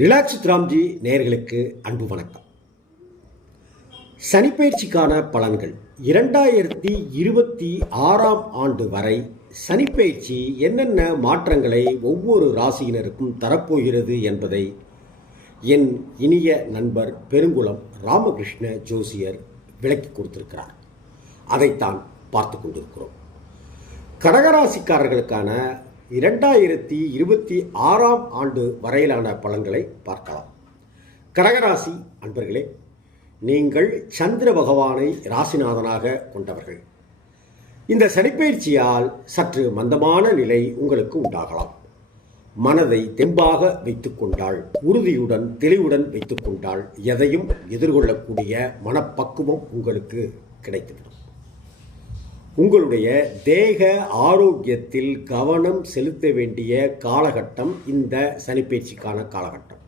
Relax Ramji நேயர்களுக்கு அன்பு வணக்கம். சனிப்பெயர்ச்சிக்கான பலன்கள் 2026ஆம் ஆண்டு வரை சனிப்பெயர்ச்சி என்னென்ன மாற்றங்களை ஒவ்வொரு ராசியினருக்கும் தரப்போகிறது என்பதை என் இனிய நண்பர் பெருங்குளம் ராமகிருஷ்ண ஜோசியர் விளக்கி கொடுத்திருக்கிறார். அதைத்தான் பார்த்து கொண்டிருக்கிறோம். கடகராசிக்காரர்களுக்கான 2026ஆம் ஆண்டு வரையிலான பலன்களை பார்க்கலாம். கடகராசி அன்பர்களே, நீங்கள் சந்திர பகவானை ராசிநாதனாக கொண்டவர்கள். இந்த சனிப்பெயர்ச்சியால் சற்று மந்தமான நிலை உங்களுக்கு உண்டாகலாம். மனதை தெம்பாக வைத்துக்கொண்டால், உறுதியுடன் தெளிவுடன் வைத்துக்கொண்டால் எதையும் எதிர்கொள்ளக்கூடிய மனப்பக்குவம் உங்களுக்கு கிடைத்துவிடும். உங்களுடைய தேக ஆரோக்கியத்தில் கவனம் செலுத்த வேண்டிய காலகட்டம் இந்த சனிப்பெயர்ச்சிக்கான காலகட்டம்.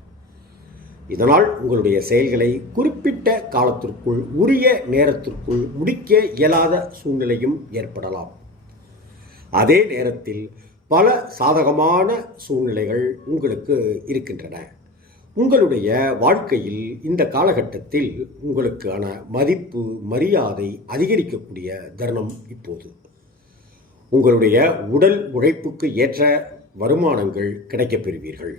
இதனால் உங்களுடைய செயல்களை குறிப்பிட்ட காலத்திற்குள் உரிய நேரத்திற்குள் முடிக்க இயலாத சூழ்நிலையும் ஏற்படலாம். அதே நேரத்தில் பல சாதகமான சூழ்நிலைகள் உங்களுக்கு இருக்கின்றன. உங்களுடைய வாழ்க்கையில் இந்த காலகட்டத்தில் உங்களுக்கான மதிப்பு மரியாதை அதிகரிக்கக்கூடிய தருணம் இப்போது. உங்களுடைய உடல் உழைப்புக்கு ஏற்ற வருமானங்கள் கிடைக்கப் பெறுவீர்கள்.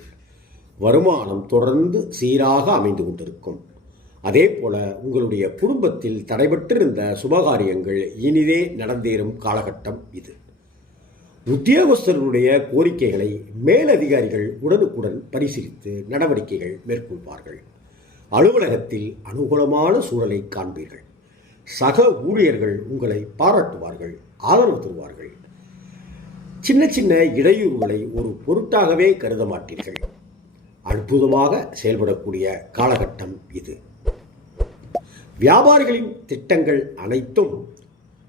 வருமானம் தொடர்ந்து சீராக அமைந்து கொண்டிருக்கும். அதே போல உங்களுடைய குடும்பத்தில் தடைபட்டிருந்த சுபகாரியங்கள் இனிதே நடந்தேறும் காலகட்டம் இது. உத்தியோகஸ்தர்களுடைய கோரிக்கைகளை மேலதிகாரிகள் உடனுக்குடன் பரிசீலித்து நடவடிக்கைகள் மேற்கொள்வார்கள். அலுவலகத்தில் அனுகூலமான சூழலை காண்பீர்கள். சக ஊழியர்கள் உங்களை பாராட்டுவார்கள், ஆதரவு தருவார்கள். சின்ன சின்ன இடையூறுகளை ஒரு பொருட்டாகவே கருத மாட்டீர்கள். அற்புதமாக செயல்படக்கூடிய காலகட்டம் இது. வியாபாரிகளின் திட்டங்கள் அனைத்தும்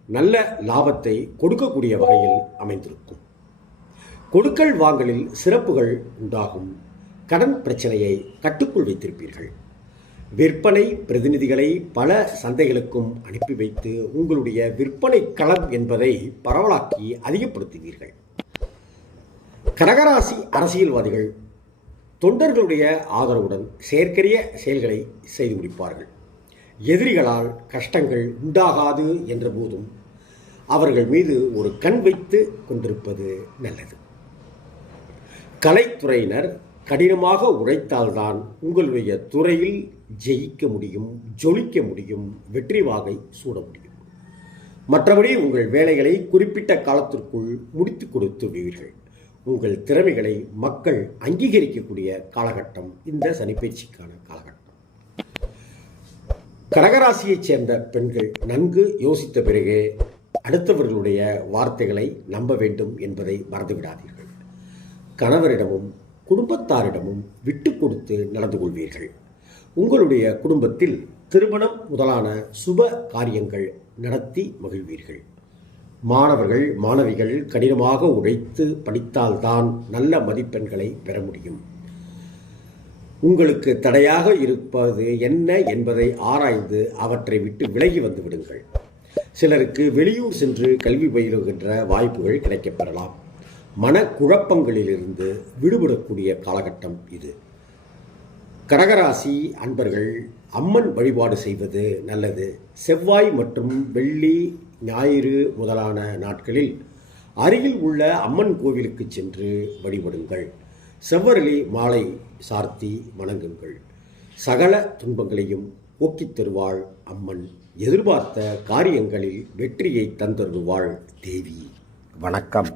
நல்ல லாபத்தை கொடுக்கக்கூடிய வகையில் அமைந்திருக்கும். கொடுக்கல் வாங்கலில் சிறப்புகள் உண்டாகும். கடன் பிரச்சனையை கட்டுக்குள் வைத்திருப்பீர்கள். விற்பனை பிரதிநிதிகளை பல சந்தைகளுக்கும் அனுப்பி வைத்து உங்களுடைய விற்பனை களம் என்பதை பரவலாக்கி அதிகப்படுத்துவீர்கள். கடகராசி அரசியல்வாதிகள் தொண்டர்களுடைய ஆதரவுடன் செயற்கரிய செயல்களை செய்து முடிப்பார்கள். எதிரிகளால் கஷ்டங்கள் உண்டாகாது என்ற போதும் அவர்கள் மீது ஒரு கண் வைத்து கொண்டிருப்பது நல்லது. கலைத்துறையினர் கடினமாக உழைத்தால்தான் உங்களுடைய துறையில் ஜெயிக்க முடியும், ஜொலிக்க முடியும், வெற்றி வாகை சூட முடியும். மற்றபடி உங்கள் வேலைகளை குறிப்பிட்ட காலத்திற்குள் முடித்து கொடுத்து விடுவீர்கள். உங்கள் திறமைகளை மக்கள் அங்கீகரிக்கக்கூடிய காலகட்டம் இந்த சனிப்பெயர்ச்சிக்கான காலகட்டம். கடகராசியைச் சேர்ந்த பெண்கள் நன்கு யோசித்த பிறகே அடுத்தவர்களுடைய வார்த்தைகளை நம்ப வேண்டும் என்பதை மறந்துவிடாதீர்கள். கணவரிடமும் குடும்பத்தாரிடமும் விட்டு கொடுத்து நடந்து கொள்வீர்கள். உங்களுடைய குடும்பத்தில் திருமணம் முதலான சுப காரியங்கள் நடத்தி மகிழ்வீர்கள். மாணவர்கள் மாணவிகள் கடினமாக உழைத்து படித்தால்தான் நல்ல மதிப்பெண்களை பெற முடியும். உங்களுக்கு தடையாக இருப்பது என்ன என்பதை ஆராய்ந்து அவற்றை விட்டு விலகி வந்து விடுங்கள். சிலருக்கு வெளியூர் சென்று கல்வி பயிலுகின்ற வாய்ப்புகள் கிடைக்கப்பெறலாம். மனக்குழப்பங்களிலிருந்து விடுபடக்கூடிய காலகட்டம் இது. கடகராசி அன்பர்கள் அம்மன் வழிபாடு செய்வது நல்லது. செவ்வாய் மற்றும் வெள்ளி ஞாயிறு முதலான நாட்களில் அருகில் உள்ள அம்மன் கோவிலுக்கு சென்று வழிபடுங்கள். செவ்வரளி மாலை சார்த்தி வணங்குங்கள். சகல துன்பங்களையும் போக்கித் தருவாள் அம்மன். எதிர்பார்த்த காரியங்களில் வெற்றியை தந்தருவாள் தேவி. வணக்கம்.